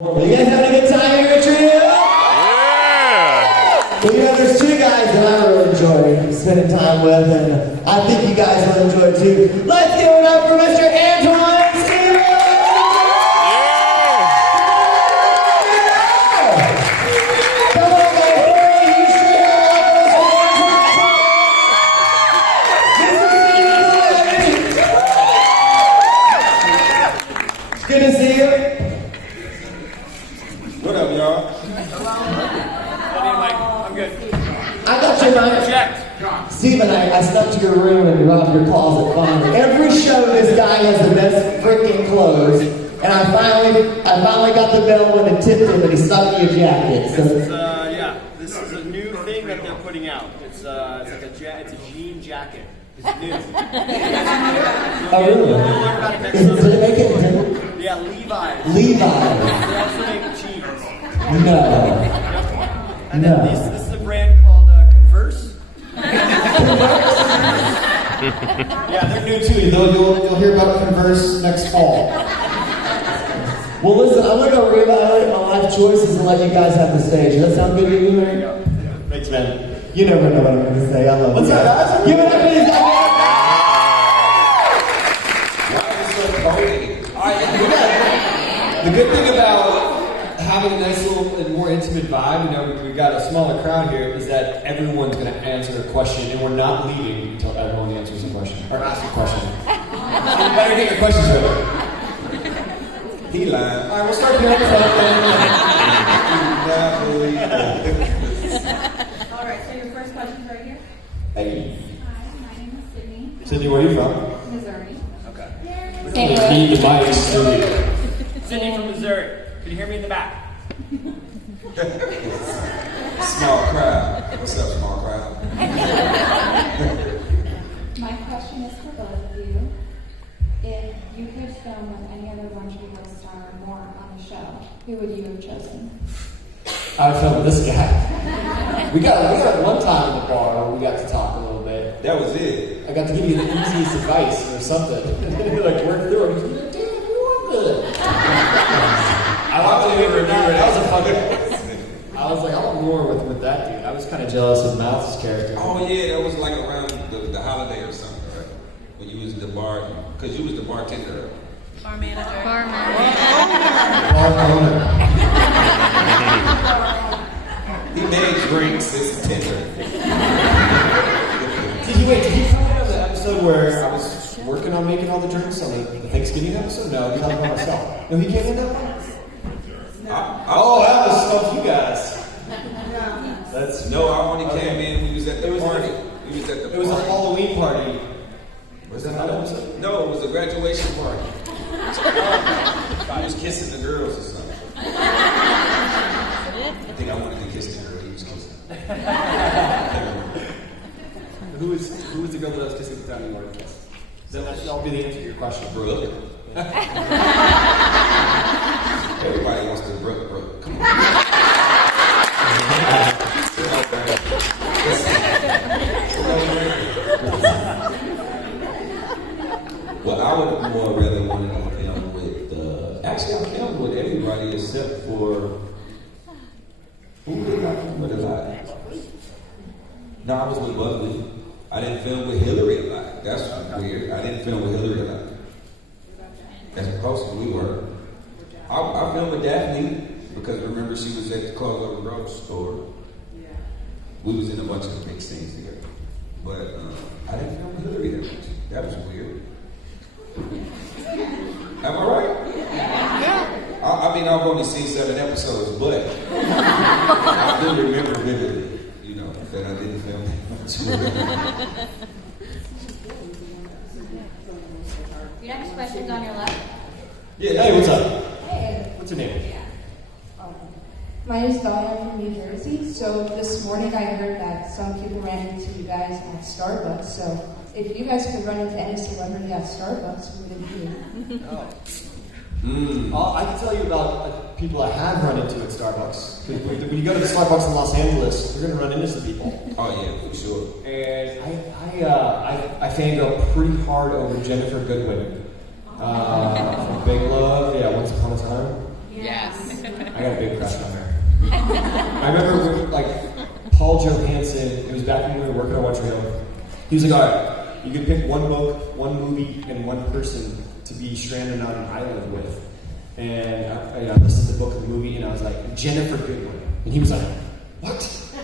Are you guys having a good time here at Trio? Yeah! Well, there's two guys that I really enjoy spending time with, and I think you guys will enjoy it too. Let's give it up for Mr. Antoine Skillz! Come on, guys, you straight up, It's good to see you. What up, y'all? I'm good. I got your night. Checked. Steven, I snuck to your room and robbed your closet finally. Every show this guy has the best freaking clothes. And I finally got the bell when it tipped him and he snuck me a jacket. So This is a new thing that they're putting out. It's like it's a jean jacket. It's new. Oh, really? You'll learn about it next Did summer. it make it? Yeah, Levi's. Levi's. They also make jeans. No. And No. then this is a brand called Converse. Yeah, they're new too. You'll hear about Converse next fall. Well, listen, I'm going to go reevaluate my life choices and let you guys have the stage. Does that sound good to you, man? Yeah. Thanks, man. You never know what I'm going to say. I love What's you up, guys. guys? Give it up for these guys. The good thing about having a nice little and more intimate vibe, we've got a smaller crowd here, is that everyone's going to answer a question, and we're not leaving until everyone answers a question, or asks a question. So you better get your questions ready. He lied. All right, we'll start here. Alright, so your first question's right here. Hey, Hi, my name is Sydney, Sydney, where are you from? Missouri. Okay. Need the mic studio. Sydney from Missouri. Can you hear me in the back? Small crowd. What's up, small crowd? My question is for both of you. If you could film with any other Lunchable star or more on the show, who would you have chosen? I would film with this guy. We got one time in the bar where we got to talk a little bit. That was it. I got to give you the easiest advice or something. You like work through it. You're like, damn, you want this? I want to remember that. That was a fun day. I was like, I want more with that dude. I was kind of jealous of Mouth's character. Oh yeah, that was like around the holiday or something, right? When you was the bar, because you was the bartender. Bar manager. Bar owner. He made drinks as a tender. Did he come in on the episode where I was working on making all the drinks on the Thanksgiving episode? No, he talked about myself. No, he came in that one? Oh, that was stuff you guys. No, I only came in. We was at the party. We was at the. It was a party. Halloween party. Was that that episode? No, it was a graduation party. I was kissing the girls or something. I think I wanted to kiss the girl he was kissing. Who was the girl that I was kissing at the time you wanted to kiss? That'll be the answer to your question. Brooke. Everybody wants to Brooke. Come on. Well, I would more rather want to film with. Actually, I filmed with everybody except for. Who did I film with a lot? No, I was with Buckley. I didn't film with Hillary a lot. That's weird. I didn't film with Hillary a lot. That's close as we were. I filmed with Daphne because remember she was at the Clothes Over Road store. We was in a bunch of the big scenes together. But I didn't film with Hillary that much. That was weird. Am I right? Yeah. I mean, I've only seen 7 episodes, but I do remember vividly, that I didn't film that much. Your next question's on your left. Yeah, hey, what's up? Hey. What's your name? My name is Dawn. I'm from New Jersey. So this morning I heard that some people ran into you guys at Starbucks. So if you guys could run into any celebrity at Starbucks, who would it be? I can tell you about people I have run into at Starbucks. When you go to the Starbucks in Los Angeles, you're going to run into some people. Oh yeah, for sure. And I fangirl pretty hard over Jennifer Goodwin. From Big Love, Once Upon a Time. Yes. I got a big crush on her. I remember when, like Paul Johansson. It was back when we were working on One Tree Hill. He was like, "All right, you can pick one book, one movie, and one person to be stranded on an island with." And I listened to the book and the movie, and I was like, Jennifer Goodwin. And he was like, "What?"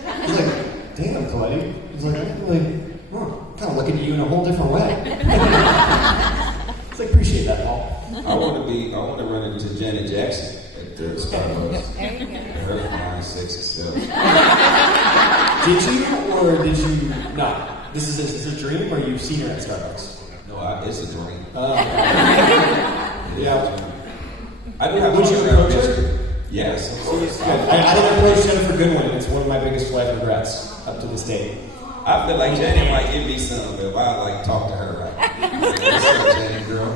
I was like, "Damn, Clay." He was like, "I'm like, kind of looking at you in a whole different way." It's like, appreciate that, Paul. I want to run into Janet Jackson at the Starbucks. Her fine, sexy self. Did you or did you not? This is a dream, or you've seen her at Starbucks? No, it's a dream. Yeah. I do have. Would you approach her? Yes. I didn't approach Jennifer Goodwin. It's one of my biggest life regrets up to this date. I feel like Janet might give me some if I like talk to her. Like, what's up, Janet girl?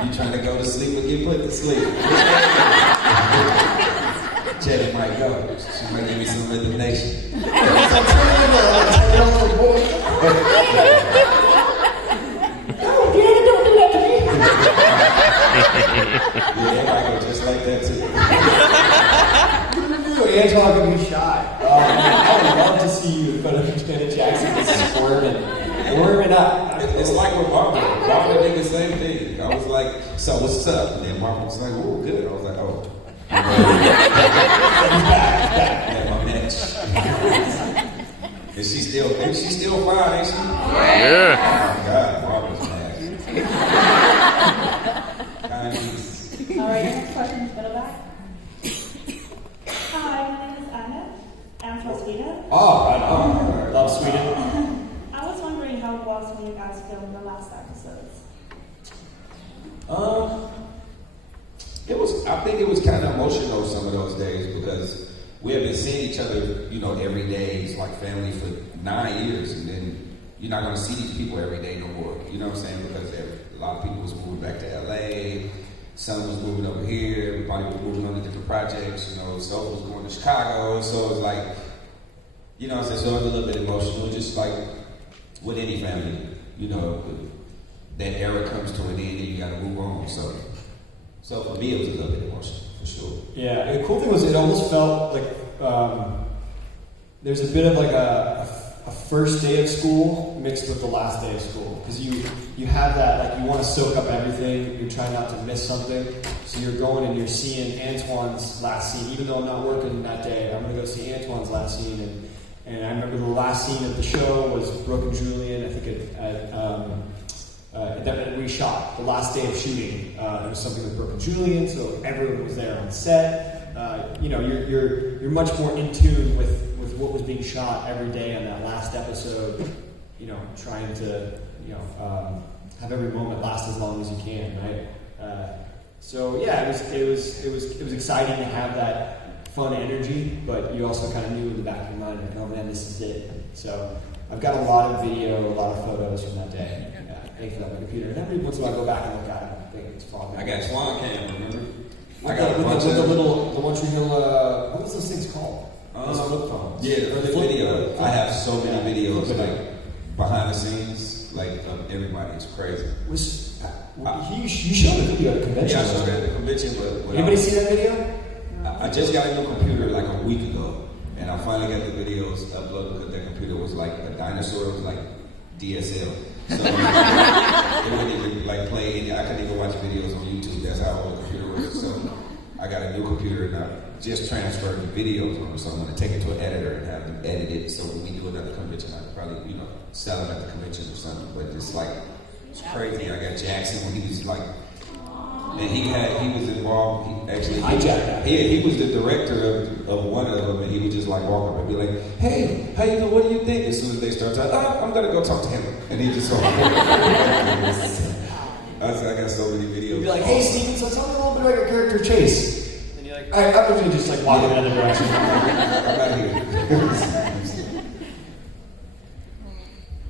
You trying to go to sleep or get put to sleep? Janet might go. She might give me some resignation. Yeah, I go just like that too. Antoine can be shy. I would love to see you in front of Janet Jackson just squirming up. It's like with Barbara. Barbara did the same thing. I was like, "So what's up?" And then Barbara was like, "Oh, good." I was like, "Oh." At my match. And she's still fine, ain't she? Yeah. Oh my God, Barbara's mad. All right, your next question is Bill back. Hi, my name is Anna. I'm from Sweden. Oh, right on. Love Sweden. I was wondering how it was when you guys filmed the last episodes. I think it was kind of emotional some of those days because we have been seeing each other, every day. It's like family for 9 years, and then you're not going to see these people every day no more. You know what I'm saying? Because a lot of people was moving back to LA. Some was moving over here. Everybody was moving on to different projects. Soul was going to Chicago. So it was like, so it was a little bit emotional, just like with any family. That era comes to an end and you got to move on. So for me, it was a little bit emotional, for sure. Yeah, and the cool thing was it almost felt like there's a bit of like a first day of school mixed with the last day of school. Because you have that, like you want to soak up everything, you're trying not to miss something. So you're going and you're seeing Antoine's last scene. Even though I'm not working that day, I'm going to go see Antoine's last scene. And I remember the last scene of the show was Brooke and Julian, I think that we shot the last day of shooting. There was something with Brooke and Julian, so everyone was there on set. You're much more in tune with what was being shot every day on that last episode. Trying to have every moment last as long as you can, right? So yeah, it was exciting to have that fun energy, but you also kind of knew in the back of your mind, like, oh man, this is it. So I've got a lot of video, a lot of photos from that day. Thank for that, my computer. And every once in a while I go back and look at it. I think it's fun. I got Swan Cam, remember? With the One Tree Hill, what was those things called? Those flip phones. Yeah, the video. I have so many videos, like behind the scenes, like of everybody. It's crazy. You showed a video at a convention. Yeah, I showed it at the convention, but anybody see that video? I just got a new computer like a week ago, and I finally got the videos uploaded because that computer was like a dinosaur. It was like DSL. So it wouldn't even play any. I couldn't even watch videos on YouTube. That's how old the computer was. So I got a new computer and I just transferred the videos on. So I'm going to take it to an editor and have them edit it. So when we do another convention, I could probably sell them at the convention or something. But it's crazy. I got Jackson when he was and he was involved. He was the director of one of them, and he would just walk up and be like, "Hey, how you doing? What do you think?" As soon as they start talking, I'm gonna go talk to him, and he just I got so many videos. You'd be like, "Hey, Steven, so tell me a little bit about your character Chase." And you're like, "All right, I'm gonna just walk in another direction." I'm out here.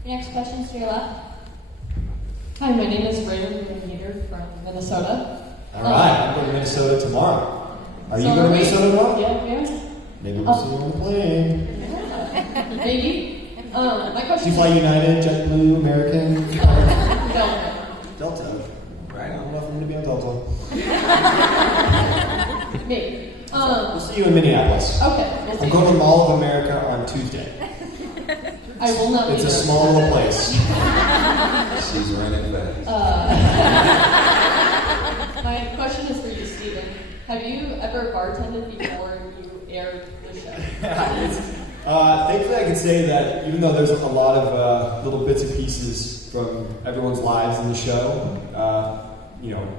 Your next question is to your left. Hi, my name is Raymond Reeder from Minnesota. All right, I'm going to Minnesota tomorrow. Are you going to Minnesota tomorrow? Yeah. Maybe we'll see you on the plane. Maybe. My question Do you fly United, JetBlue, American? Delta. Delta. Right. I don't know if I'm going to be on Me. We'll see you in Minneapolis. Okay. We'll see. I'm going to Mall of America on Tuesday. I will not be It's a there. small little place. She's running fast. My question is for you, Steven. Have you ever bartended before you aired the show? Thankfully, I can say that even though there's a lot of little bits and pieces from everyone's lives in the show,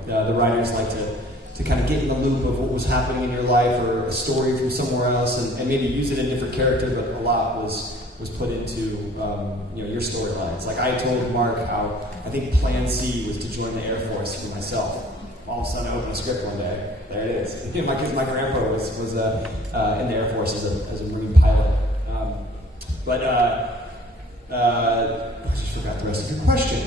the writers like to kind of get in the loop of what was happening in your life or a story from somewhere else and maybe use it in a different character, but a lot was put into your storylines. Like I told Mark how I think Plan C was to join the Air Force for myself. All of a sudden, I opened a script one day. There it is. My grandpa was in the Air Force as a Marine pilot. I just forgot the rest of your question.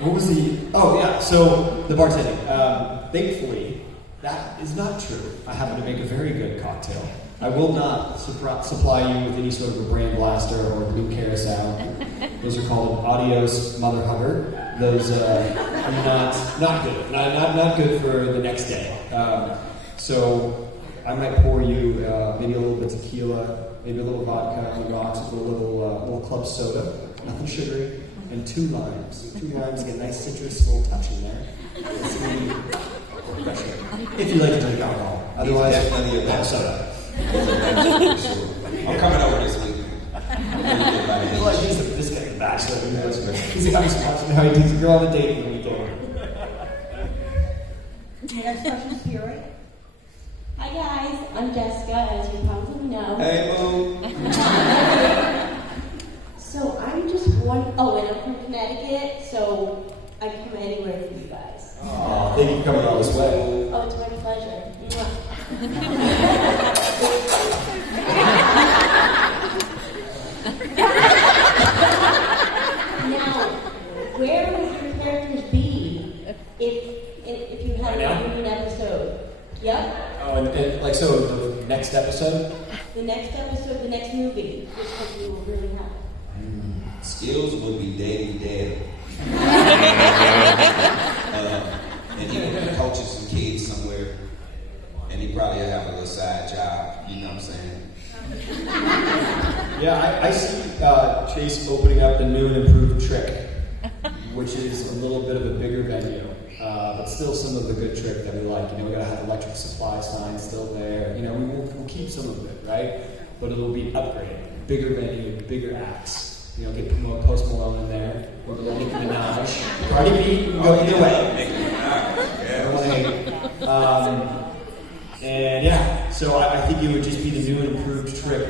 What was the? Oh yeah. So the bartending. Thankfully, that is not true. I happen to make a very good cocktail. I will not supply you with any sort of a brand blaster or blue carousel. Those are called Adios Mother Hugger. Those are not good. Not good for the next day. So I might pour you maybe a little bit of tequila, maybe a little vodka on the rocks with a little club soda, nothing sugary, and 2 limes. 2 limes get a nice citrus little touch in there. It's really refreshing. If you like to drink alcohol. Otherwise, definitely a have soda. I'm coming over this week. I feel like he's this guy, the bachelor. He's watching how he takes a girl on a date when we do. The next question is here, right? Hi guys, I'm Jessica, as you probably know. Hey, boo. So I'm just one. Oh, and I'm from Connecticut, so I can come anywhere for you guys. Oh, thank you for coming all this way. Oh, it's my pleasure. Now, where would your characters be if you had a reunion episode? Yep. Oh, and like so, the next episode? The next episode, the next movie, just because we will really have it. Skillz would be daddy. And he would be coaching some kids somewhere, and he probably have a little side job. You know what I'm saying? Yeah, I see Chase opening up the new and improved Trick, which is a little bit of a bigger venue, but still some of the good Trick that we like. We gotta have electric supply signs still there. We'll keep some of it, right? But it'll be upgraded, bigger venue, bigger acts. Get more Post Malone in there, or the Nicki Minaj. Cardi B, you can go either way. And yeah, so I think it would just be the new and improved Trick.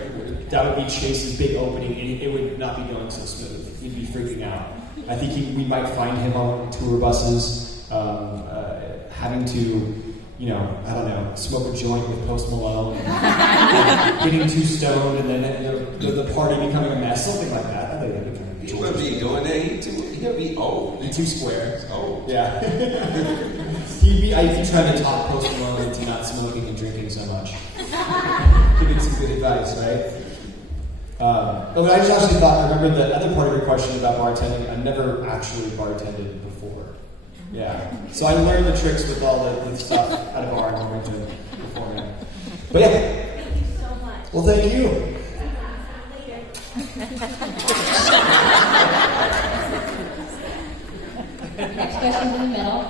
That would be Chase's big opening, and it would not be going so smooth. He'd be freaking out. I think we might find him on tour buses, having to, I don't know, smoke a joint with Post Malone, getting too stoned, and then the party becoming a mess, something like that. I think that'd be He wouldn't be doing that. He'll be old. too square. Oh. Yeah. I'd be trying to talk Post Malone into not smoking and drinking so much. Giving some good advice, right? But I just actually thought, I remember the other part of your question about bartending. I've never actually bartended before. Yeah. So I learned the tricks with all the stuff at a bar in Wilmington beforehand. But yeah. Thank you so much. Well, thank you. Next question's in the middle.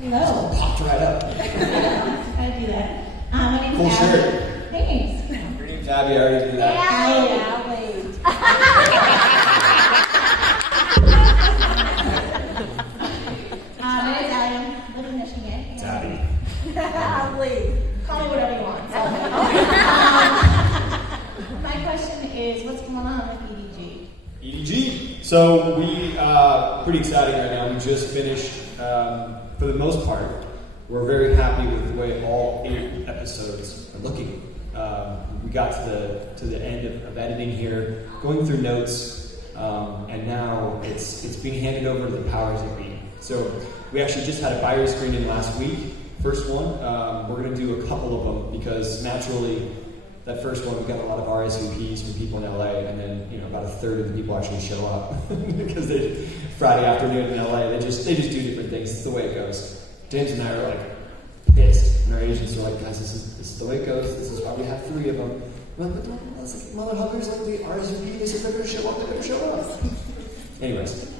Hello. Popped right up. How do you do that? My name's Full Abby. shirt. Thanks. Your name's Abby, I already did that. My name's Adam. Live in Michigan. It's Abby. Call me whatever you want. My question is, what's going on with EDG? EDG. So we pretty exciting right now. We just finished, for the most part, we're very happy with the way all 8 episodes are looking. We got to the end of editing here, going through notes, and now it's being handed over to the powers that be. So we actually just had a buyer screening last week. First one, we're going to do a couple of them because naturally, that first one we got a lot of RSVPs from people in LA, and then about a third of the people actually show up because they Friday afternoon in LA they just do different things. It's the way it goes. James and I are like pissed. our agents are like, guys, this is the way it goes. This is why we have 3 of them. We're like, but it's like mother huggers, like the RSVP, they said they're going to show up, they're going to show up. Anyways,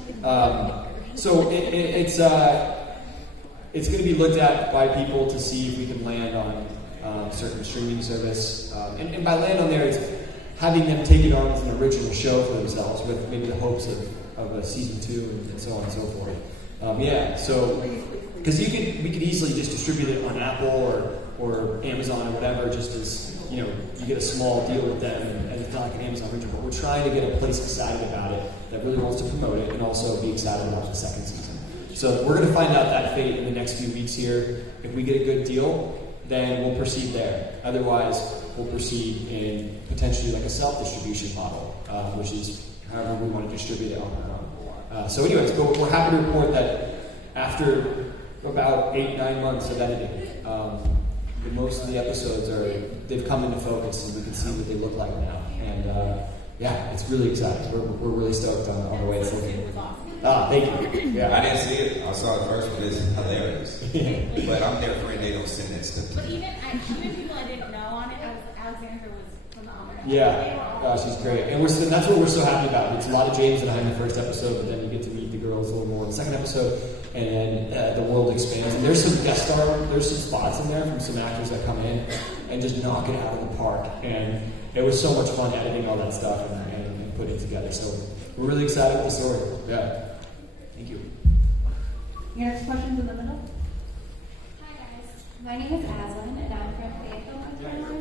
so it's going to be looked at by people to see if we can land on certain streaming service. And by land on there, it's having them take it on as an original show for themselves with maybe the hopes of a season 2 and so on and so forth. So because we could easily just distribute it on Apple or Amazon or whatever, just as you get a small deal with them, and it's not like an Amazon original. But we're trying to get a place excited about it that really wants to promote it and also be excited about the second season. So we're going to find out that fate in the next few weeks here. If we get a good deal, then we'll proceed there. Otherwise, we'll proceed in potentially like a self-distribution model, which is however we want to distribute it on our own. So anyways, but we're happy to report that after about 8-9 months of editing, most of the episodes they've come into focus and we can see what they look like now. And it's really exciting. We're really stoked on the way it's looking. Thank you. Yeah. I didn't see it. I saw the first one. It's hilarious. But I'm their friend. They don't send that stuff to But me. even people I didn't know on it, Alexandra was phenomenal. Yeah, she's great. And that's what we're so happy about. It's a lot of James and I in the first episode, but then you get to meet the girls a little more in the second episode, and then the world expands. And there's some spots in there from some actors that come in and just knock it out of the park. And it was so much fun editing all that stuff and putting it together. So we're really excited with the story. Yeah. Thank you. Your next question's in the middle. Hi guys. My name is Aslan, and I'm from Fayetteville, North Carolina.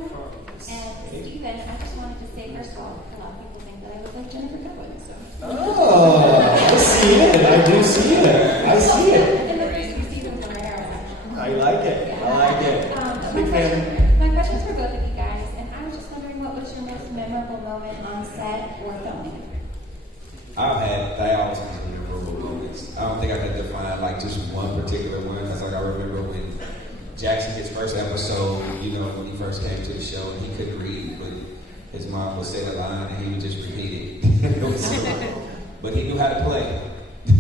And Stephen, I just wanted to say, first of all, a lot of people think that I look like Jennifer Goodwin, so. Oh, I see it. I do see it. I see it. In the first few seasons of my hair, actually. I like it. Yeah. I like it. Big fan. My question's for both of you guys, and I was just wondering what was your most memorable moment on set or filming? I've had thousands of memorable moments. I don't think I can define like just one particular one. Because like I remember when Jackson, his first episode, when he first came to the show and he couldn't read, but his mom would say the line and he would just repeat it. But he knew how to play.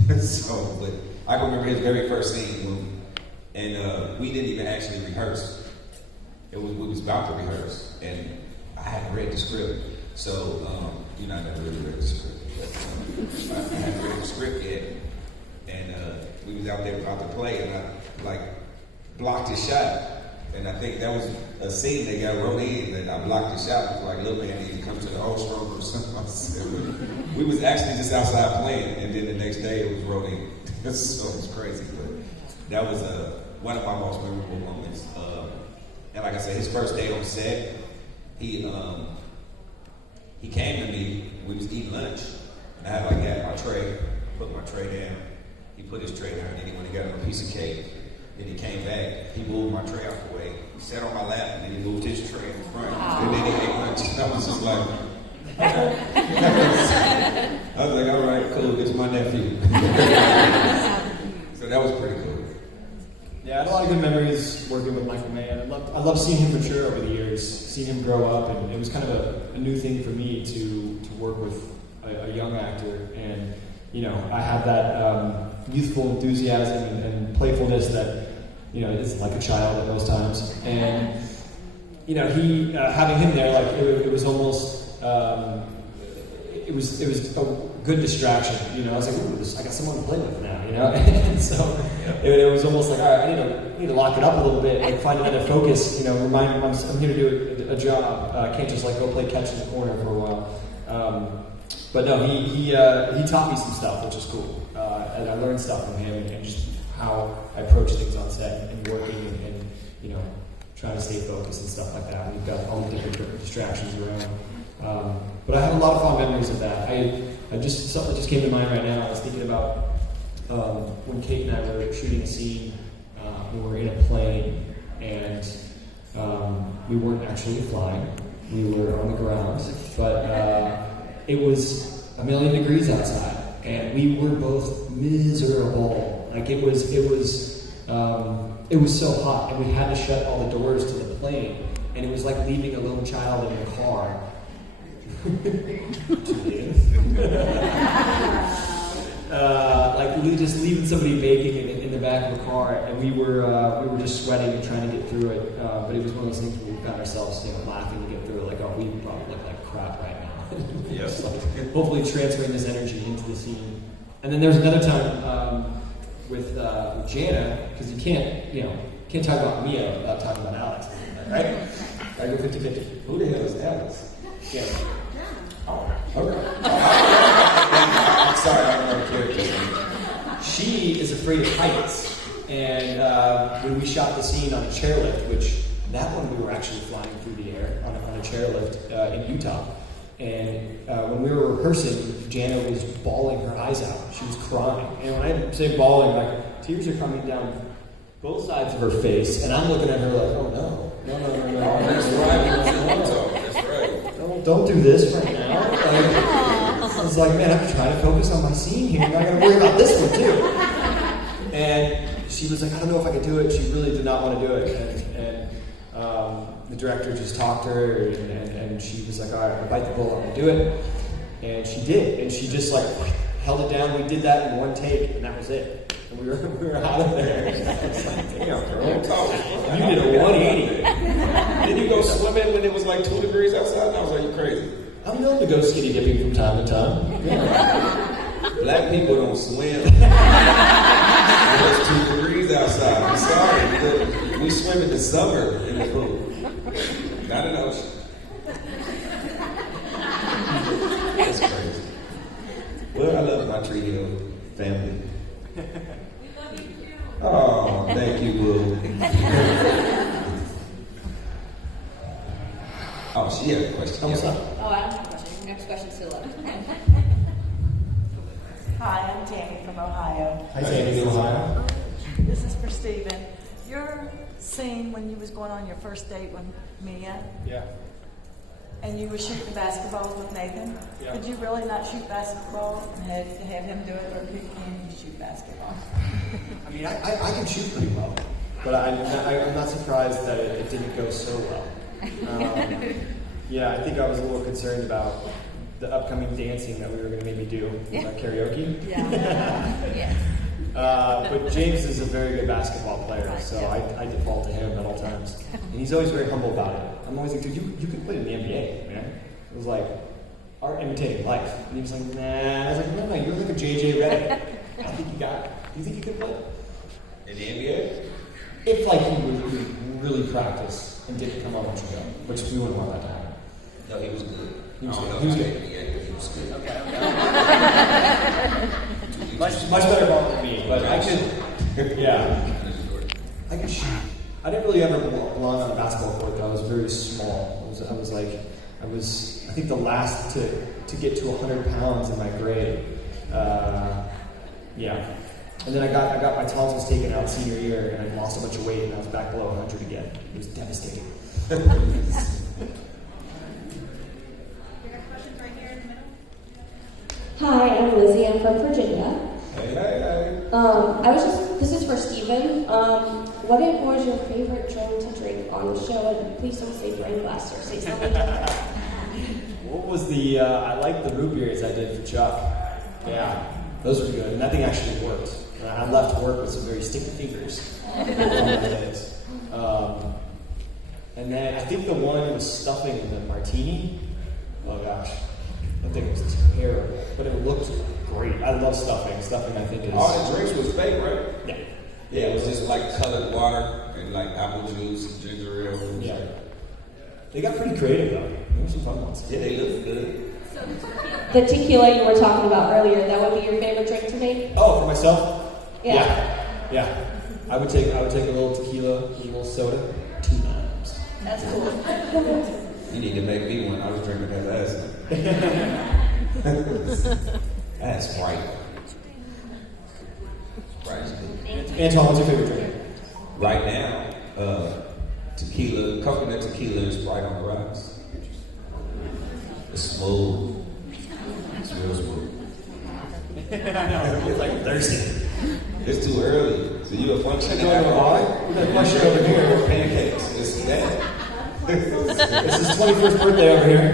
But I can remember his very first scene, and we didn't even actually rehearse. We was about to rehearse, and I hadn't read the script. So, I never really read the script. I hadn't read the script yet, and we was out there about to play, and I blocked his shot, and I think that was a scene that got wrote in that I blocked his shot. It was like, little man need to come to the Ostrom or something. We was actually just outside playing, and then the next day it was wrote in. So it was crazy, but that was one of my most memorable moments. And like I said, his first day on set, he came to me. We was eating lunch. And I had my tray, put my tray down. He put his tray down, and then he went and got him a piece of cake. Then he came back. He moved my tray out the way. He sat on my lap, and then he moved his tray in front. And then he ate lunch. And I was just like, I was like, all right, cool. It's my nephew. So that was pretty cool. Yeah, I had a lot of good memories working with Michael May. I love seeing him mature over the years, seeing him grow up, and it was kind of a new thing for me to work with a young actor. And I had that youthful enthusiasm and playfulness that is like a child at most times. And he having him there, like it was almost it was a good distraction. I was like, ooh, I got someone to play with now. And so it was almost like, all right, I need to lock it up a little bit and find another focus. I'm here to do a job. I can't just go play catch in the corner for a while. But no, he taught me some stuff, which is cool. And I learned stuff from him and just how I approach things on set and working and trying to stay focused and stuff like that. We've got all the different distractions around. But I have a lot of fond memories of that. Something just came to mind right now. I was thinking about when Kate and I were shooting a scene. We were in a plane and we weren't actually flying. We were on the ground, but it was 1,000,000 degrees outside, and we were both miserable. It was so hot, and we had to shut all the doors to the plane, and it was like leaving a little child in a car. like we just leaving somebody baking in the back of a car, and we were just sweating and trying to get through it. But it was one of those things where we found ourselves, laughing to get through it. Like, oh, we probably look like crap right now. Yes. Like, hopefully transferring this energy into the scene. And then there was another time with Jana, because you can't talk about Mia without talking about Alex, right? I go 50-50. Who the hell is Alice? Jana. Oh, okay. I'm sorry, I don't know the character. She is afraid of heights, and when we shot the scene on a chairlift, which that one we were actually flying through the air on a chairlift in Utah, and when we were rehearsing, Jana was bawling her eyes out. She was crying, and when I say bawling, like tears are coming down both sides of her face, and I'm looking at her like, oh no. That's right. That's right. Don't do this right now. I was like, man, I'm trying to focus on my scene here. I gotta worry about this one too. And she was like, I don't know if I could do it. She really did not want to do it. And the director just talked to her, and she was like, all right, I'll bite the bullet, I'm gonna do it. And she did. And she just like held it down. We did that in one take, and that was it. And we were out of there. I was like, damn, girl. You did a 180. Did you go swimming when it was like 2 degrees outside? And I was like, you crazy. I'm known to go skinny dipping from time to time. Yeah. Black people don't swim. It's 2 degrees outside. I'm sorry. We swim in the summer in the pool. Not in the ocean. That's crazy. Well, I love my Tree Hill family. Oh, thank you, Boo. Oh, she had a question. What's up? Oh, I don't have a question. Next question's to the left. Hi, I'm Tammy from Ohio. Hi, Tammy in Ohio. This is for Stephen. Your scene when you was going on your first date with Mia, Yeah. and you were shooting basketballs with Nathan. Yeah. Could you really not shoot basketball and have him do it, or can you shoot basketball? I mean, I can shoot pretty well, but I'm not surprised that it didn't go so well. Yeah, I think I was a little concerned about the upcoming dancing that we were going to maybe do karaoke. Yeah. But James is a very good basketball player, so I default to him at all times. And he's always very humble about it. I'm always like, dude, you could play in the NBA, man. It was like art imitating life. And he was like, nah. And I was like, no, you're like a JJ Redick. I think you got it. Do you think you could play? In the NBA? If like he would really practice and didn't come on much ago, which we wouldn't want that to happen. No, he was good. He was I don't good. know He was about good. NBA, but he was good. Much better ball than me, but I could, yeah. I could shoot. I didn't really ever belong on a basketball court though. I was very small. I think the last to get to 100 pounds in my grade. Yeah. And then I got my tonsils taken out senior year, and I lost a bunch of weight, and I was back below 100 again. It was devastating. Hi, I'm Lizzie. I'm from Virginia. Hey. This is for Stephen. What was your favorite drink to drink on the show? And please don't say drain glass or say something different. What was the, I liked the root beers I did for Chuck. Yeah, those were good. And that thing actually worked. I left work with some very sticky fingers. And then I think the one was stuffing in the martini. Oh gosh, that thing was terrible, but it looked great. I love stuffing. Stuffing, I think, is... All the drinks was fake, right? Yeah. Yeah, it was just like colored water and like apple juice, ginger ale. Yeah. They got pretty creative though. There were some fun ones. Yeah, they look good. The tequila you were talking about earlier, that would be your favorite drink to make? Oh, for myself? Yeah. Yeah. I would take a little tequila, a little soda, 2 times. That's cool. You need to make me one. I was drinking that last night. That's Sprite. Sprite is good. Antoine, what's your favorite drink? Right now, tequila, coconut tequila is right on the rocks. It's smooth. It's real smooth. It's like thirsty. It's too early. So you a function You want to bar? We got a question over here. Pancakes. It's that. It's his 21st birthday over here.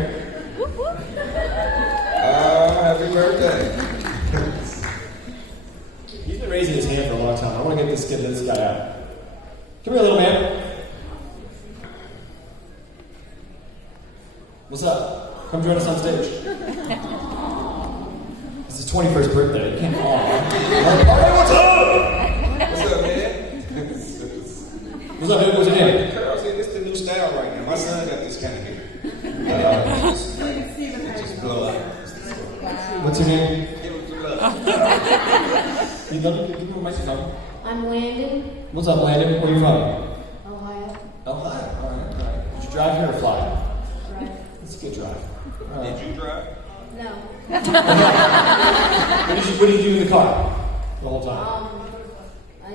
Happy birthday. get this guy out. Come here, little man. What's up? Come join us on stage. It's his 21st birthday. You can't call him. Alright, what's up? What's up, man? What's up, man? What's your name? Curls, this is the new style right now. My son got this kind of hair. Just blow up. What's your name? Give him some love. You love it? Give me a microphone. I'm Landon, What's up, Landon? Where are you from? Ohio. Ohio. Alright. Did you drive here or fly? Right. It's a good drive. Did you drive? No. What did you do in the car the whole time? I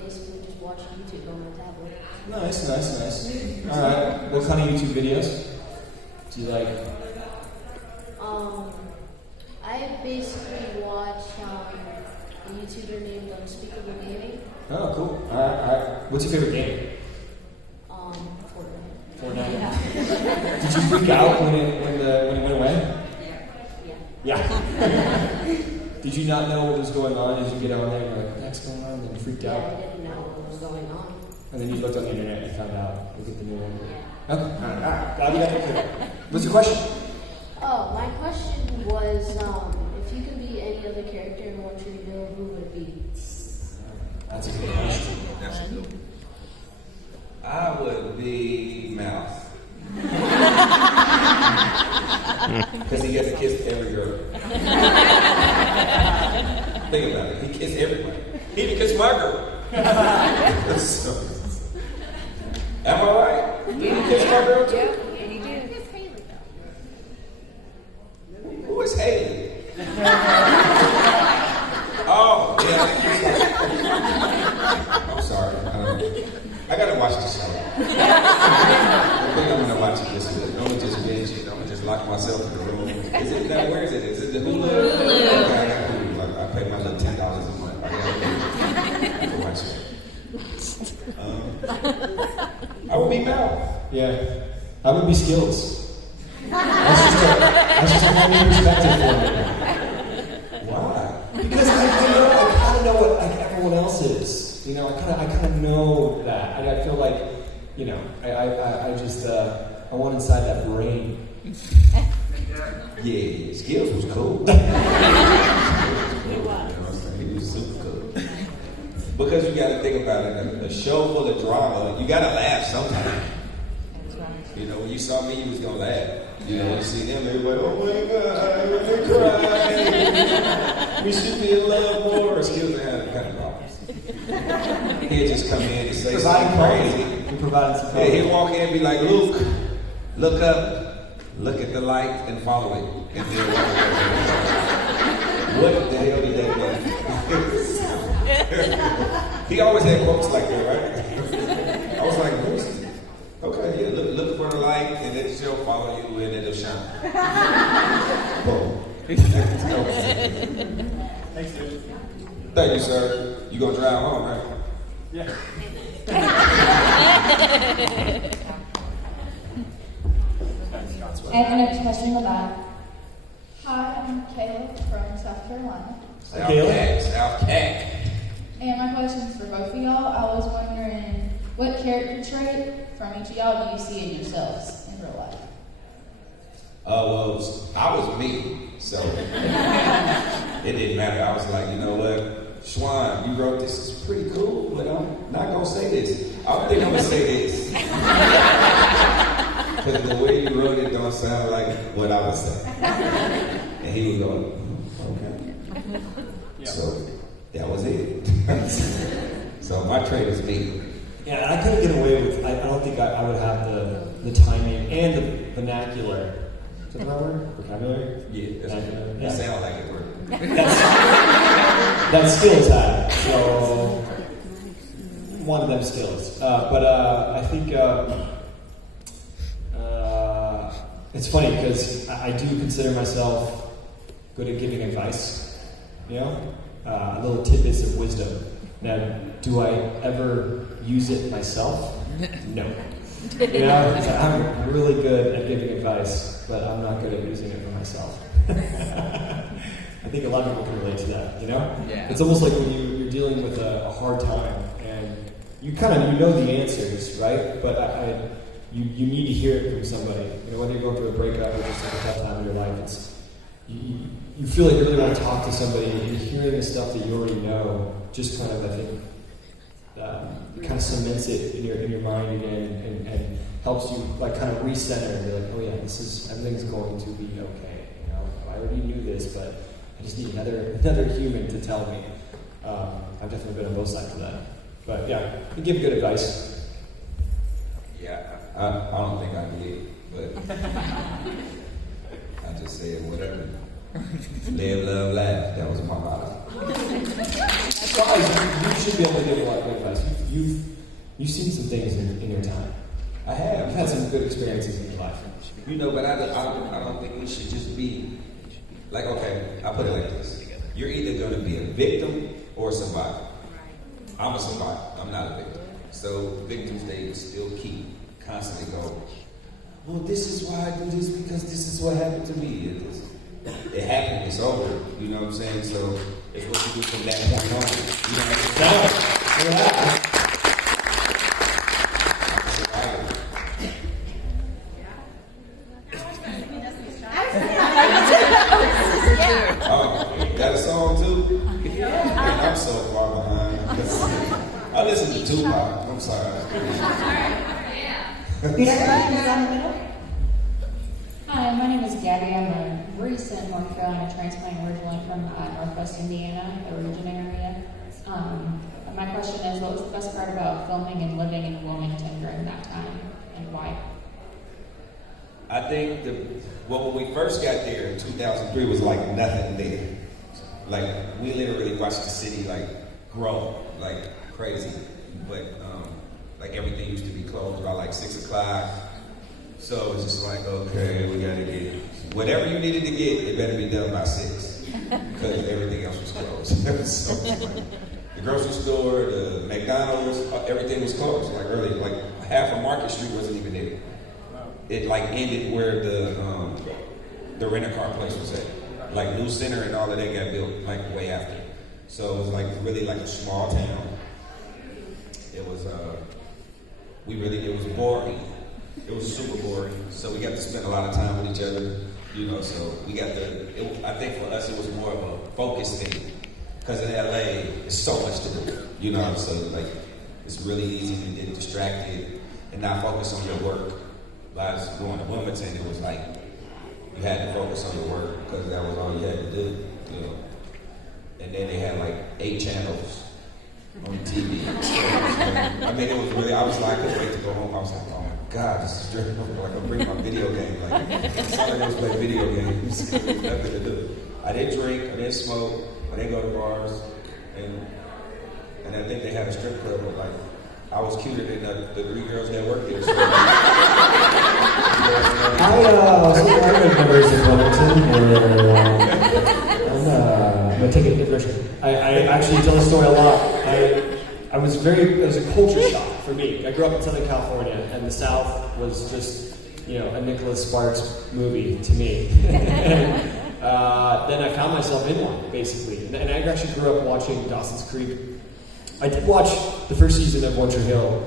basically just watch YouTube on my tablet. Nice. Alright. What kind of YouTube videos do you like? I basically watch a YouTuber named Unspeakable Gaming. Oh, cool. Alright. What's your favorite game? Fortnite. Fortnite. Did you freak out when it went away? Yeah. Did you not know what was going on as you get on there? You're like, what's going on? And you freaked out. I didn't know what was going on. And then you looked on the internet and found out. Look at the new one. Yeah. Okay. Alright. Glad we got that clear. What's your question? Oh, my question was, if you could be any other character in One Tree Hill, who would it be? That's a good question. That's a good one. I would be Mouth. Because he gets to kiss every girl. Think about it. He kissed everybody. He even kissed my girl. So, am I right? Did he kiss my girl too? Yeah, he did. Who is Haley? Oh, yeah. I'm sorry. I gotta watch this show. I think I'm gonna watch it this week. I'm gonna just binge it. I'm gonna just lock myself in the room. Is it that? Where is it? Is it the Hulu? Okay, I got Hulu. I pay my little $10 a month. I gotta watch it. I would be Mel. Yeah. I would be Skillz. That's just a whole new perspective for me. Why? Because I kind of know what like everyone else is. You know, I kind of know that. I feel like, you know, I just I want inside that brain. Yeah, Skillz was cool. He was super cool. Because you got to think about it, a show full of drama, you got to laugh sometimes. You know, when you saw me, you was gonna laugh. You know, when you see them, everybody, oh my God, we're crying. We should be in love more. Skillz had kind of problems. He'd just come in and say something crazy. He provided some Yeah, he'd walk in and be like, Luke, look up, look at the light and follow it. And then what the hell did that mean? He always had quotes like that, right? I was like, what is it? Okay, yeah, look for the light and it shall follow you and it'll shine. Boom. Thanks, dude. Thank you, sir. You gonna drive home, right? Yeah. And the next question in the back. Hi, I'm Caleb from South Carolina. South Cac. And my question is for both of y'all. I was wondering, what character trait from each of y'all do you see in yourselves in real life? Well, I was me, so it didn't matter. I was like, you know what, Schwan, you wrote this, it's pretty cool, but I'm not gonna say this. I think I'm gonna say this. Because the way you wrote it don't sound like what I would say. And he would go, okay. Yeah. So that was it. So my trait is me. Yeah, and I couldn't get away with. I don't think I would have the timing and the vernacular. Is that the right word? Vocabulary? Yeah, vernacular. that sounds like it worked. That's Skillz had. So one of them Skillz. But I think it's funny because I do consider myself good at giving advice. You know, little tidbits of wisdom. Now, do I ever use it myself? No. You know, I'm really good at giving advice, but I'm not good at using it for myself. I think a lot of people can relate to that, you know? Yeah. It's almost like when you're dealing with a hard time you know the answers, right? But you need to hear it from somebody. Whether you're going through a breakup or just like a tough time in your life, you feel like you really want to talk to somebody, and you're hearing the stuff that you already know. Just kind of, I think, kind of cements it in your mind again, and helps you like kind of recenter and be like, oh yeah, everything's going to be okay. I already knew this, but I just need another human to tell me. I've definitely been on both sides of that. But yeah, you give good advice. Yeah, I don't think I did, but I just said whatever. Live, love, laugh. That was my motto. You should be able to give a lot of good advice. You've seen some things in your time. I have. You've had some good experiences in your life. But I don't think we should just be like, okay, I put it like this. You're either going to be a victim or a survivor. I'm a survivor. I'm not a victim. So victims, they still keep constantly going, well, this is why I do this because this is what happened to me. It happened, it's over. You know what I'm saying? So it's what you do from that point on. You know what I'm saying? Got a song too? Man, I'm so far behind. I listen to Tupac. I'm sorry. Hi, my name is Gabby. I'm a recent North Carolina transplant, originally from Northwest Indiana, the region area. My question is, what was the best part about filming and living in Wilmington during that time, and why? I think when we first got there in 2003 was like nothing there. Like we literally watched the city like grow like crazy, but like everything used to be closed by like 6 o'clock. So it's just like, okay, we gotta get whatever you needed to get. It better be done by 6 because everything else was closed. So it's like, the grocery store, the McDonald's, everything was closed like early. Like half of Market Street wasn't even there. It like ended where the rent-a-car place was at. Like New Center and all of that got built like way after. So it was like really like a small town. It was it was boring. It was super boring. So we got to spend a lot of time with each other, so we got I think for us it was more of a focus thing. Because in LA, there's so much to do, so like it's really easy to get distracted and not focus on your work. But I was going to Wilmington, it was like you had to focus on your work because that was all you had to do, And then they had like 8 channels on TV. I mean, it was really, I couldn't wait to go home. I was like, oh my God, this is dreadful. Like, I'm bringing my video game. Like, all I do is play video games. Nothing to do. I didn't drink, I didn't smoke, I didn't go to bars. And I think they had a strip club, but like, I was cuter than the 3 girls that worked there. So. I read memories of Wilmington. I'm going to take it in diversion. I actually tell the story a lot. It was a culture shock for me. I grew up in Southern California, and the South was just, a Nicholas Sparks movie to me. Then I found myself in one, basically. And I actually grew up watching Dawson's Creek. I did watch the first season of One Tree Hill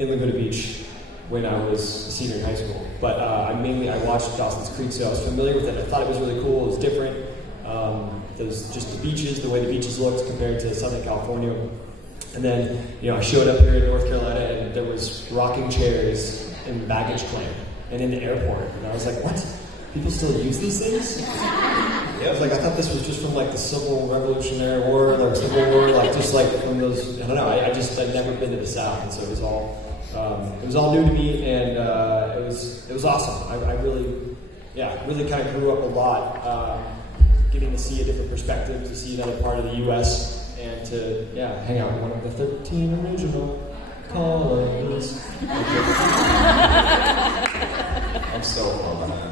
in Laguna Beach when I was a senior in high school. But I watched Dawson's Creek, so I was familiar with it. I thought it was really cool. It was different. There was just the beaches, the way the beaches looked compared to Southern California. And then, I showed up here in North Carolina, and there was rocking chairs in the baggage claim and in the airport. And I was like, what? People still use these things? I was like, I thought this was just from like the Civil Revolutionary War, or Civil War, like just like from those. I don't know. I'd never been to the South, and so it was all new to me, and it was awesome. I really kind of grew up a lot, getting to see a different perspective, to see another part of the U.S. and to hang out with one of the 13 original colonies. I'm so far behind.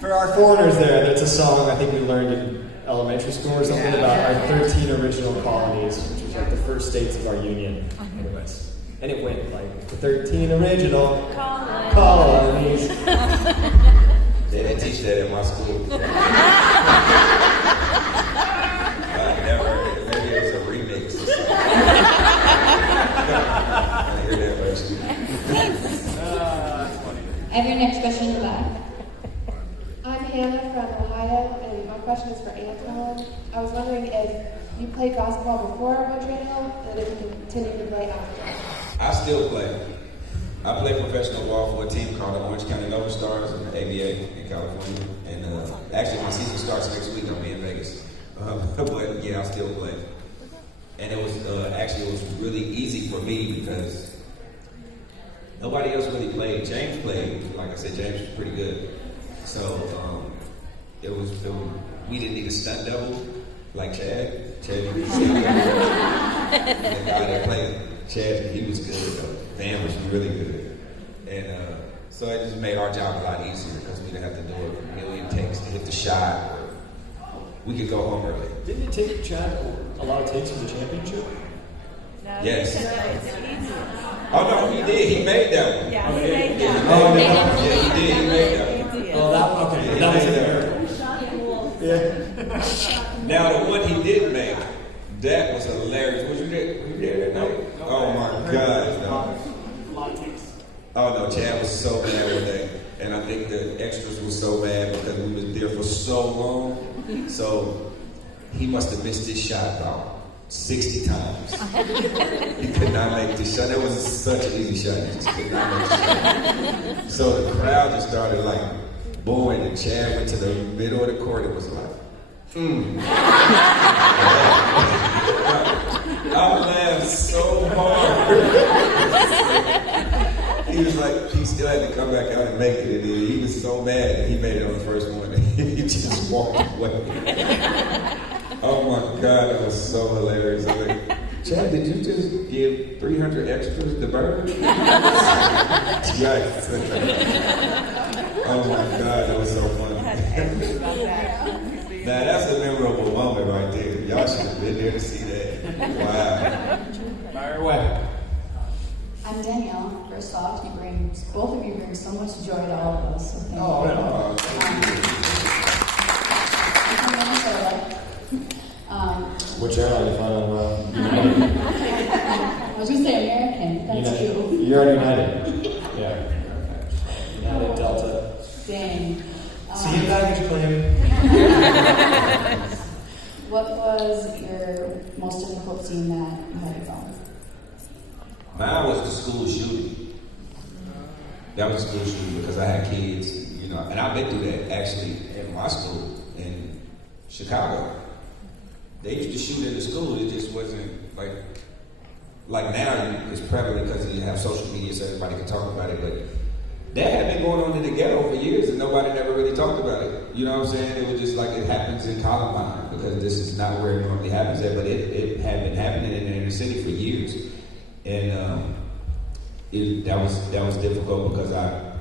For our foreigners there, that's a song I think we learned in elementary school or something about our 13 original colonies, which was like the first states of our union. Anyways. And it went like the 13 original colonies. They didn't teach that in my school. I never heard it. Maybe it was a remix or something. I have your next question in the back. I'm Hannah from Ohio, and my question is for Eyecon. I was wondering if you played basketball before Montreal, and if you continue to play after. I still play. I play professional ball for a team called the Orange County Nova Stars in the ABA in California. And actually, my season starts next week. I'll be in Vegas. But yeah, I still play. And it was it was really easy for me because nobody else really played. James played. Like I said, James was pretty good. So we didn't need a stunt double like Chad. Chad was the guy that played Chad, he was good. Van was really good. And so it just made our job a lot easier because we didn't have to do a million takes to hit the shot. We could go home early. Didn't it take Chad a lot of takes for the championship? No, Yes. it's easy. Oh no, he did. He made that one. Yeah, he made that. Yeah, he did. He made that one. Oh, that okay. Yeah, That was he a made miracle. Yeah. Now the one he did make, that was hilarious. Was you there that night? Oh my God. No. Oh no, Chad was so mad with that. And I think the extras were so mad because we was there for so long. So he must have missed his shot about 60 times. He could not make the shot. That was such an easy shot. He just could not make the shot. So the crowd just started like booing, and Chad went to the middle of the court and was like, I laughed so hard. He was like, he still had to come back out and make it. And he was so mad that he made it on the first one. He just walked away. Oh my God, that was so hilarious. I'm like, Chad, did you just give 300 extras to Bird? Right. Oh my God, that was so funny. Now that's a memorable moment right there. Y'all should have been there to see that. Wow. Fire away. I'm Danielle. First off, both of you bring so much joy to all of us. So thank you. I'm from Minnesota. Which airline you fly on? I was going to say American. That's you. You're on United. Yeah. United Delta. Dang. See you baggage claim. What was your most difficult scene that you had to film? Mine was the school shooting. That was the school shooting because I had kids, and I've been through that actually at my school in Chicago. They used to shoot in the school. It just wasn't like now it's prevalent because you have social media so everybody can talk about it. But that had been going on in the ghetto for years and nobody never really talked about it. You know what I'm saying? It was just like it happens in Columbine because this is not where it normally happens there, but it had been happening in the inner city for years. And that was difficult because I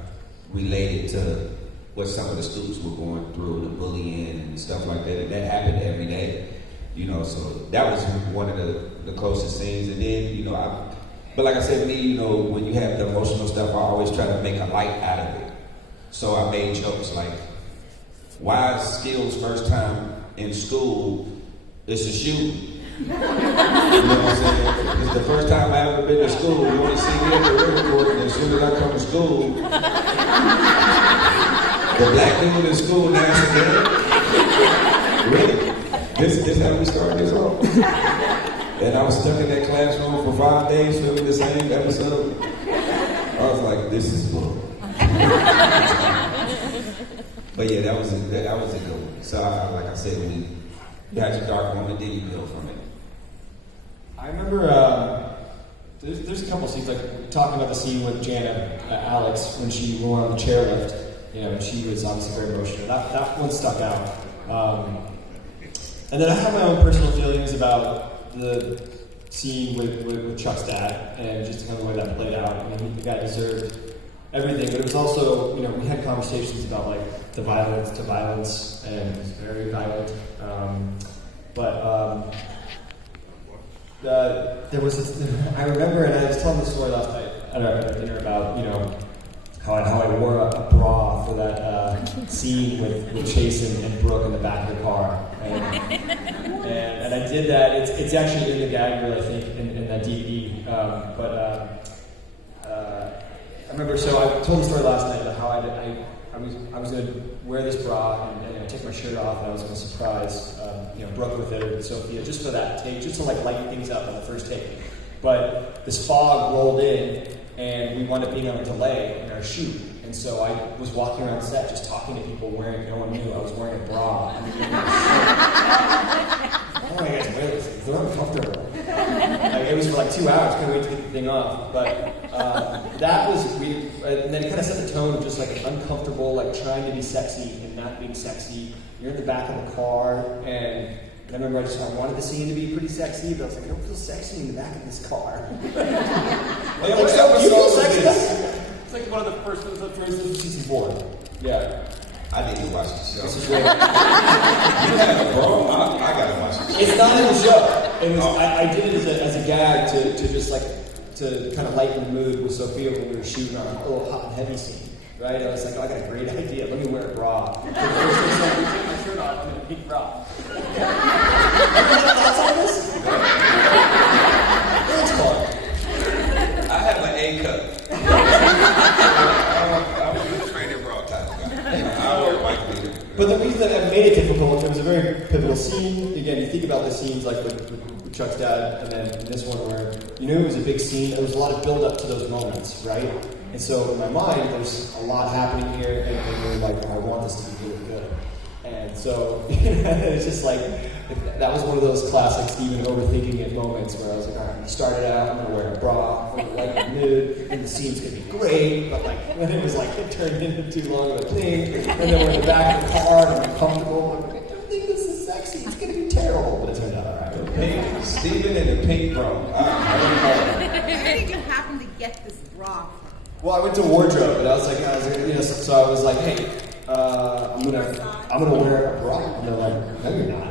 related to what some of the students were going through, the bullying and stuff like that. And that happened every day, so that was one of the closest things. And then, but like I said, me, when you have the emotional stuff, I always try to make a light out of it. So I made jokes like, why is Skillz first time in school, it's a shooting? You know what I'm saying? It's the first time I ever been to school. You only see me at the river court, and as soon as I come to school, the black dude in school dancing there. Really? This how we started this off? And I was stuck in that classroom for 5 days filming the same episode. I was like, this is bull. But yeah, that was a good one. So like I said, we got your dark moment, then you build from it. I remember there's a couple scenes, like talking about the scene with Jana, Alex, when she wore on the chairlift, and she was obviously very emotional. That one stuck out. And then I have my own personal feelings about the scene with Chuck's dad, and just kind of the way that played out. I mean, the guy deserved everything, but it was also, we had conversations about like the violence to violence, and it was very violent. There was I remember, and I was telling the story last night at dinner about, how I wore a bra for that scene with Chase and Brooke in the back of the car. And I did that. It's actually in the gag reel, I think, in that DVD. I remember, so I told the story last night about how I was going to wear this bra and take my shirt off, and I was going to surprise Brooke with it or Sophia just for that take, just to like lighten things up on the first take. But this fog rolled in, and we wound up being on a delay in our shoot. And so I was walking around set just talking to people no one knew I was wearing a bra. Oh my guys, wear this. They're uncomfortable. It was for like 2 hours, couldn't wait to get the thing off. But that was weird. And then it kind of set the tone of just like an uncomfortable, like trying to be sexy and not being sexy. You're in the back of the car, and I remember I wanted the scene to be pretty sexy, but I was like, I don't feel sexy in the back of this car. Like, what you feel episode sexy? was this? It's like one of the first episodes of season 4. Yeah. I need to watch the show. This is great. You had a bro? I gotta watch the show. It's not in the show. It was I did it as a gag to just like to kind of lighten the mood with Sophia when we were shooting on a little hot and heavy scene. Right? I was like, I got a great idea. Let me wear a bra. So the first thing I take my shirt off and a pink bra. Any thoughts on this? It's fun. I have an A cup. I'm a training bra type of guy. I wear white beater. But the reason that I made it difficult, it was a very pivotal scene. Again, you think about the scenes like with Chuck's dad, and then this one where you knew it was a big scene. There was a lot of build up to those moments, right? And so in my mind, there's a lot happening here, and we're like, I want this to be really good. And so it's just like, that was one of those classic Steven overthinking it moments where I was like, all right, we started out, I'm going to wear a bra, I'm going to lighten the mood, and the scene's going to be great, but like, when it was like, it turned into too long of a thing, and then we're in the back of the car, and I'm uncomfortable, I'm like, I don't think this is sexy, it's going to be terrible, but it turned out all right. Pink, Steven and the pink bro. Where did you happen to get this bra from? Well, I went to wardrobe, and I was like, so I was like, hey, I'm gonna wear a bra. And they're like, no, you're not.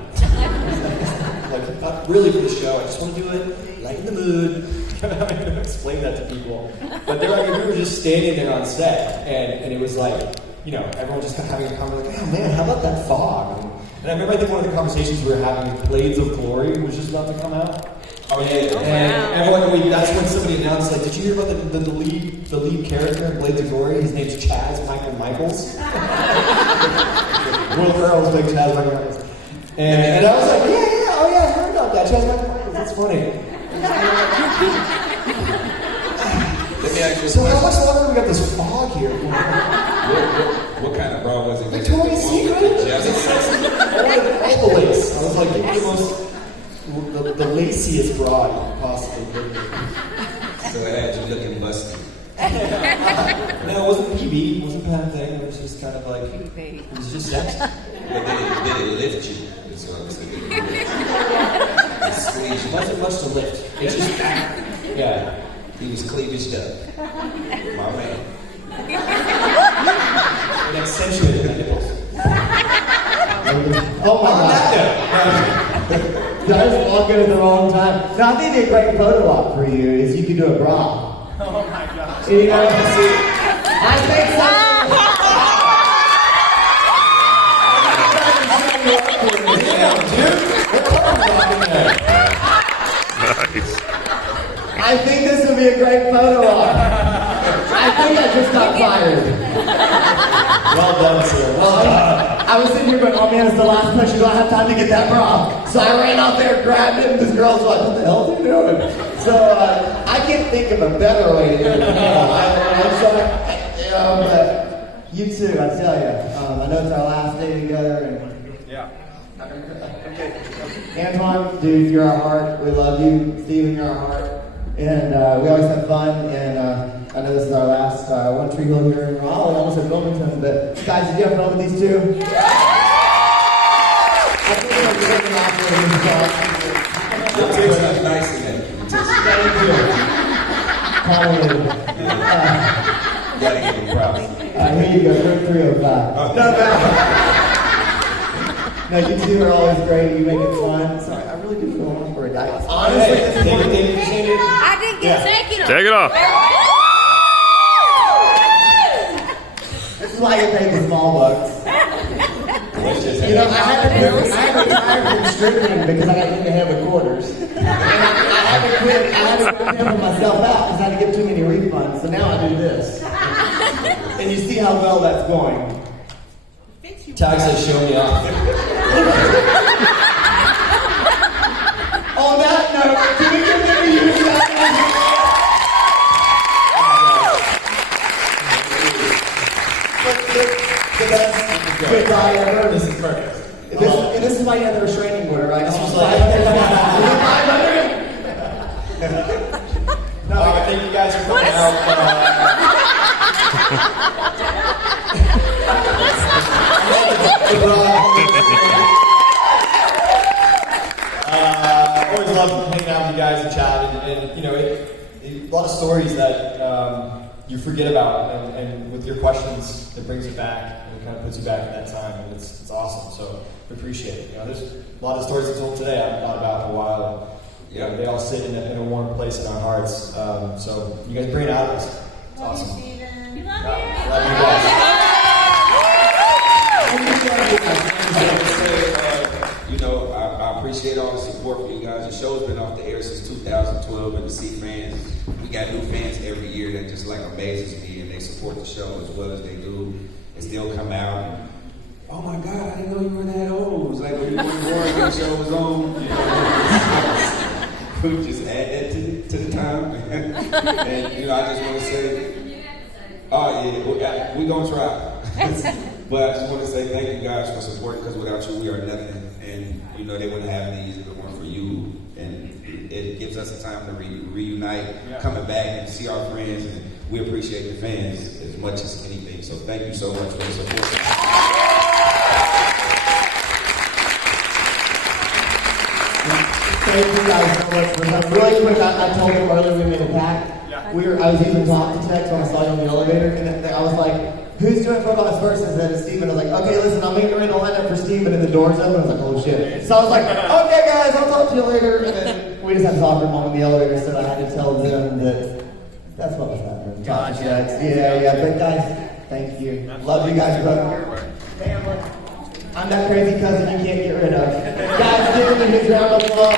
Like, not really for the show. I just want to do it, lighten the mood. I'm having to explain that to people. But they're like, we were just standing there on set, and it was like, everyone just kind of having a conversation, like, oh man, how about that fog? And I remember, I think one of the conversations we were having with Blades of Glory was just about to come out. Oh yeah. And everyone, that's when somebody announced, like, did you hear about the lead character in Blades of Glory? His name's Chaz Michaels. Will Ferrell's big Chaz Michaels. And I was like, I heard about that. Chaz Michaels, that's funny. Let me ask you so how much longer we got this fog here? What kind of bra was it? Victoria's Secret? All the lace. I was like, it was the laciest bra you could possibly put. So it had you looking busty. No, it wasn't PB, it wasn't a bad thing. It was just kind of like, it was just sexy. But did it lift you? That's what I'm saying. It squeezed you. It wasn't much to lift. It just, yeah. He was cleavaged up. My man. It accentuated the nipples. Oh my God. Did I just walk in at the wrong time? No, I think a great photo op for you is you could do a bra. Oh my gosh. I think I think this would be a great photo op. I think I just got fired. Well done, sir. I was sitting here going, oh man, it's the last push. You don't have time to get that bra. So I ran out there, grabbed it, and this girl's like, what the hell are you doing? So I can't think of a better way to do it. I'm sorry. But you too, I tell you. I know it's our last day together. And yeah. Okay. Antoine, dude, you're our heart. We love you. Steven, you're our heart. And we always have fun. And I know this is our last One Tree Hill here in Raleigh. I almost said Wilmington. But guys, did you have fun with these two? Yeah. I think we're looking after this. It takes us nice in there. Thank you. You gotta give him props. Here you go, room 305. No, you two are always great. You make it fun. Sorry, I really do feel awkward. Honestly, this is one of the things. I didn't get taken off. Take it off. This is why you take the small bucks. I had to retire from stripping because I got into heavy quarters. And I had to quit. I had to put myself out because I had to get too many refunds. So now I do this. and you see how well that's going. Tag says, show me off. On that note, can we give them a huge round of applause? The best goodbye ever. This is perfect. This is why you have the restraining order, right? This was like 500. No, thank you guys for coming out. Always love hanging out with you guys and chatting, and you know, a lot of stories that you forget about, and with your questions, it brings it back and it kind of puts you back in that time, and it's awesome. So we appreciate it. You know, there's a lot of stories told today I haven't thought about in a while. And, you know, they all sit in a warm place in our hearts. So you guys bring it out of us. It's awesome. Love you, Steven. We love you. Love you guys. You know, I appreciate all the support from you guys. The show's been off the air since 2012, and to see fans, we got new fans every year that just like amazes me, and they support the show as well as they do, and still come out. And, oh my God, I didn't know you were that old. It was like when you were born when the show was on. You know, we just add that to the time. And you know, I just want to say, oh yeah, we're gonna try. But I just want to say thank you guys for supporting, because without you, we are nothing. And you know, they wouldn't have these if it weren't for you. And it gives us a time to reunite, coming back and see our friends. And we appreciate the fans as much as anything. So thank you so much for the support. Thank you guys so much for coming. Really quick, I told them earlier we made a pact. I was using talk to text when I saw you in the elevator, and I was like, who's doing Football's first? And then Steven. I was like, okay, listen, I'm making a line up for Steven, and the door's open. I was like, oh shit. So I was like, okay guys, I'll talk to you later. And then we just had this awkward moment in the elevator, so I had to tell them that that's what was happening. Gotcha. Yeah. But guys, thank you. Love you guys, brother. I'm that crazy cousin you can't get rid of. Guys, give him a huge round of applause.